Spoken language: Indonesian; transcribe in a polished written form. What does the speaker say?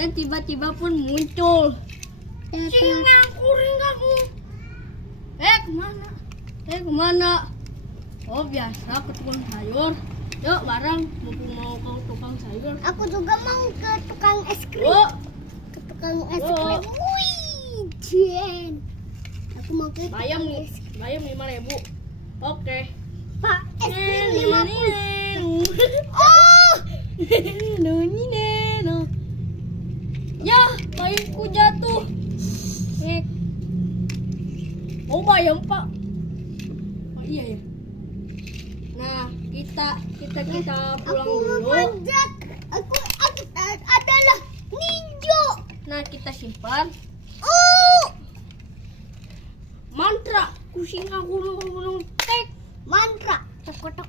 dan tiba-tiba pun muncul. Ringangku. Kemana? Oh biasa ke tukang sayur. Yuk bareng, mumpung mau ke tukang sayur. Aku juga mau ke tukang es krim. Oh, Ke tukang es krim. Wih, Jen. Aku mau ke bayam tukang nih, es krim. bayam 5.000. Oke. Pak, es krim 50. Oh, neno. Ya, bayamku jatuh. Oh bayam Pak. Oh iya ya. Nah kita pulang Aku dulu. manjat. Aku adalah ninja. Nah kita simpan Oh, mantra kucing aku tek. mantra. Tok tok.